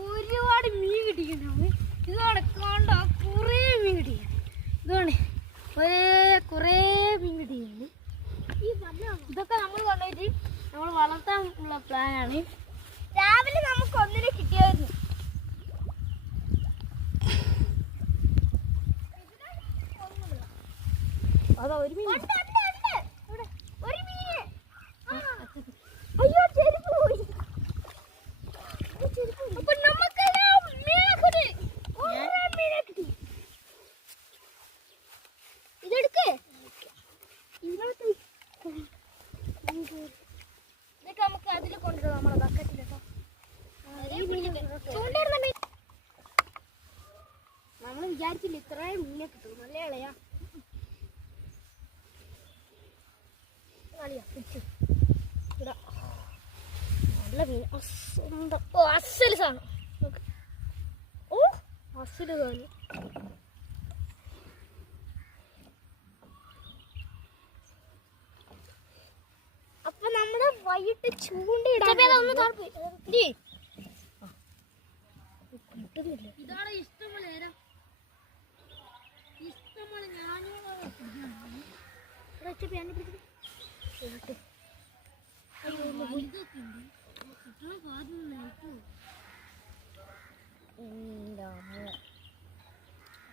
ഒരുപാട് മീൻ കിട്ടിയിട്ടുണ്ടാവും. ഇതോടെ കണ്ടോ കുറേ മീൻ കിട്ടിയിട്ടുണ്ട്. ഇതാണ് കുറേ മീൻ കിട്ടിയിട്ടുണ്ട്. ഇതൊക്കെ നമ്മൾ കൊണ്ടുപോയിട്ട് നമ്മൾ വളർത്താൻ ഉള്ള പ്ലാനാണ്. രാവിലെ നമുക്ക് ഒന്നിനെ കിട്ടിയായിരുന്നു. അതാ ഒരു മീൻ. അയ്യോ ചെരുപ്പ് പോയി. അപ്പൊ നമുക്കെല്ലാം മീനെ കിട്ടി. ഇതെടുക്ക്. ഇതിനകത്ത് ഇതൊക്കെ നമുക്ക് അതിൽ കൊണ്ടുവരാം. നമ്മളെ ബക്കറ്റിലോ നമ്മൾ വിചാരിച്ചില്ല ഇത്രയും മീനെ കിട്ടും. നല്ല ഇളയാ നല്ല മീൻ. അസല് സാധനം. ഓ അസല് സാധനം. അപ്പൊ നമ്മുടെ വൈകിട്ട് ചൂണ്ടയിടാൻ ഇതാണ് ഇഷ്ടമുള്ള നേരം. ഇഷ്ടമുള്ള ഞാനും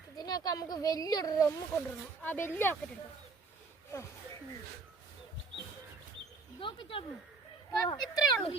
ഇതിനൊക്കെ നമുക്ക് വലിയൊരു റമ്മ് കൊണ്ടുവരണം. ആ വലിയ ആക്കിട്ടുണ്ട്. ഇത്രയേ ഉള്ളൂ.